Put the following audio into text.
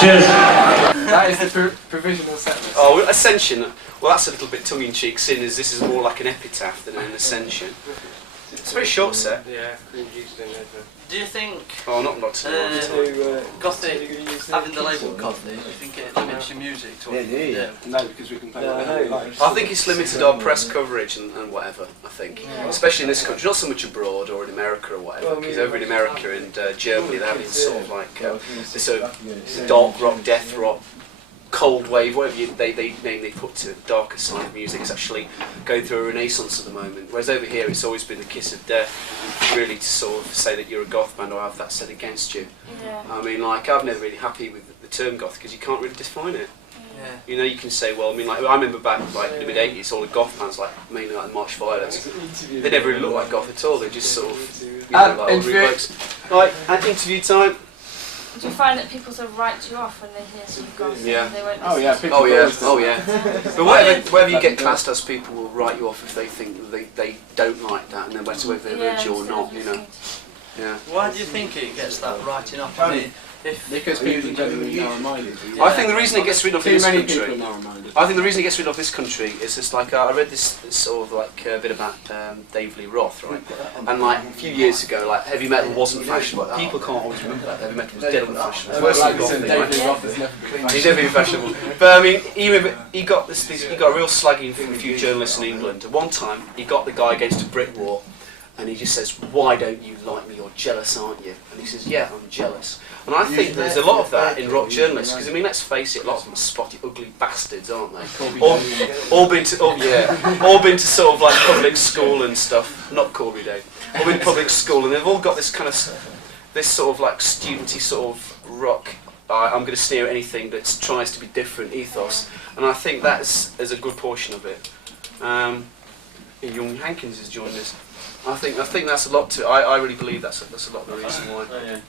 Cheers. That is the provisional set list. Oh, Ascension. Well, that's a little bit tongue-in-cheek, seeing as this is more like an epitaph than an Ascension. It's a very short set. Yeah. Do you think Not too long. Gothic, having the label Gothic, do you think it limits your music to what you can do? No, because we can play whatever we like. I think it's limited our press coverage and whatever, I think. Especially in this country, not so much abroad or in America or whatever, because over in America and Germany they're having sort of like this sort of dark rock, death rock, cold wave, whatever they put to darker side of music. It's actually going through a renaissance at the moment, whereas over here it's always been the kiss of death, really, to sort of say that you're a goth band or have that said against you. Yeah. I mean, like, I'm never really happy with the term goth because you can't really define it. Yeah. You know, you can say, well, I mean, like, I remember back like in the mid-80s, all the goth bands, like mainly like the March Violets, they never really looked like goth at all. They just sort of, you know, like old blokes. Right, at interview time. Do you find that people sort of write you off when they hear some gossip? Yeah. They won't Oh yeah, listen Oh yeah, always do oh that. yeah. But whatever you get classed as, people will write you off if they think they don't like that, and no matter whether they've heard you or instead not, of you know. listening Yeah. Why do you think it gets that writing off? I mean, Because people are generally narrow-minded. I think the reason it gets rid of Too this many people are country. narrow-minded. I think the reason it gets rid of this country is just like I read this sort of like bit about Dave Lee Roth, right? And like a few years ago, like heavy metal wasn't fashionable. People can't always remember that heavy metal was dead unfashionable. It's worse than goth thing, right? He's never been fashionable. But I mean, he got a real slagging from a few journalists in England. At one time, he got the guy against a brick wall, and he just says, "Why don't you like me? You're jealous, aren't you?" And he says, "Yeah, I'm jealous." And I think there's a lot of that in rock journalists, because I mean, let's face it, a lot of them are spotty, ugly bastards, aren't they? All been to sort of like public school and stuff. Not Corby Dave. All been to public school, and they've all got this kind of, this sort of like studenty sort of rock. I'm going to sneer at anything that tries to be different ethos, and I think that is a good portion of it. Young Hankins has joined us. I think that's a lot to. I really believe that's a lot of the reason why.